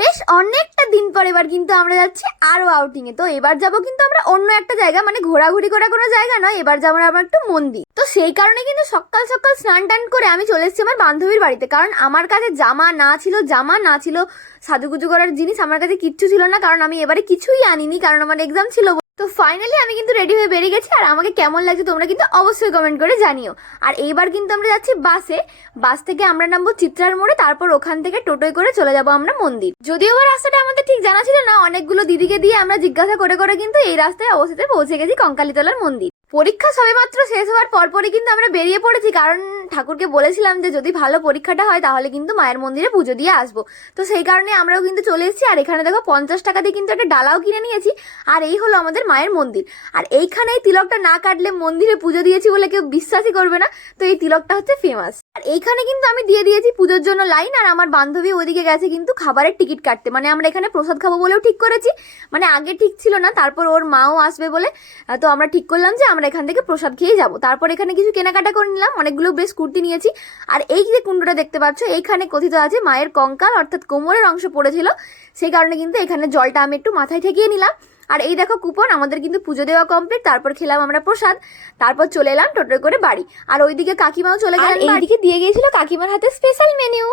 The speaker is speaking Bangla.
বেশ অনেকটা দিন পর এবার কিন্তু আমরা যাচ্ছি আরও আউটিং এ তো এবার যাব কিন্তু আমরা অন্য একটা জায়গা মানে ঘোরাঘুরি করা কোনো জায়গা নয়, এবার যাব আমার একটু মন্দির। তো সেই কারণে কিন্তু সকাল সকাল স্নান টান করে আমি চলে এসেছি আমার বান্ধবীর বাড়িতে, কারণ আমার কাছে জামা না ছিল, জামা না ছিল সাজুগুজু করার জিনিস আমার কাছে কিচ্ছু ছিল না, কারণ আমি এবারে কিছুই আনিনি, কারণ আমার এক্সাম ছিল তো ফাইনালি আমি কিন্তু রেডি হয়ে বেরিয়ে গেছি, আর আমাকে কেমন লাগছে তোমরা কিন্তু অবশ্যই কমেন্ট করে জানিও। আর এইবার কিন্তু আমরা যাচ্ছি বাসে বাস থেকে আমরা নামবো চিত্রার মোড়ে, তারপর ওখান থেকে টোটোয় করে চলে যাব আমরা মন্দির। যদিও বা রাস্তাটা আমাদের ঠিক জানা ছিল না, অনেকগুলো দিদিকে দিয়ে আমরা জিজ্ঞাসা করে করে কিন্তু এই রাস্তায় অবস্থিতে পৌঁছে গেছি কঙ্কালীতলার মন্দির। পরীক্ষা সবেমাত্র শেষ হওয়ার পরপরই কিন্তু আমরা বেরিয়ে পড়েছি, কারণ ঠাকুরকে বলেছিলাম যে যদি ভালো পরীক্ষাটা হয়, তাহলে কিন্তু মায়ের মন্দিরে পুজো দিয়ে আসব। তো সেই কারণে আমরাও কিন্তু চলে এসেছি। আর এখানে দেখো পঞ্চাশ টাকা দিয়ে কিন্তু একটা ডালাও কিনে নিয়েছি। আর এই হলো আমাদের মায়ের মন্দির। আর এইখানে এই তিলকটা না কাটলে মন্দিরে পুজো দিয়েছি বলে কেউ বিশ্বাসই করবে না। তো এই তিলকটা হচ্ছে ফেমাস আর এইখানে কিন্তু আমি দিয়ে দিয়েছি পুজোর জন্য লাইন আর আমার বান্ধবী ওদিকে গেছে কিন্তু খাবারের টিকিট কাটতে। মানে আমরা এখানে প্রসাদ খাব বলেও ঠিক করেছি। মানে আগে ঠিক ছিল না, তারপর ওর মাও আসবে বলে। তো আমরা ঠিক করলাম যে আমরা এখান থেকে প্রসাদ খেয়ে যাব। তারপর এখানে কিছু কেনাকাটা করে নিলাম। অনেকগুলো বেশ কুর্তি নিয়েছি। আর এই যে কুণ্ডটা দেখতে পাচ্ছ এইখানে কথিত আছে মায়ের কঙ্কাল অর্থাৎ কোমরের অংশ পড়েছিল। সেই কারণে কিন্তু এখানে জলটা আমি একটু মাথায় ঠেকিয়ে নিলাম। আর এই দেখো কুপন আমাদের কিন্তু পুজো দেওয়া কমপ্লিট তারপর খেলাম আমরা প্রসাদ। তারপর চলে এলাম টোটো করে বাড়ি। আর ওইদিকে কাকিমাও চলে গেলাম এইদিকে দিয়ে গিয়েছিল কাকিমার হাতে স্পেশাল মেনু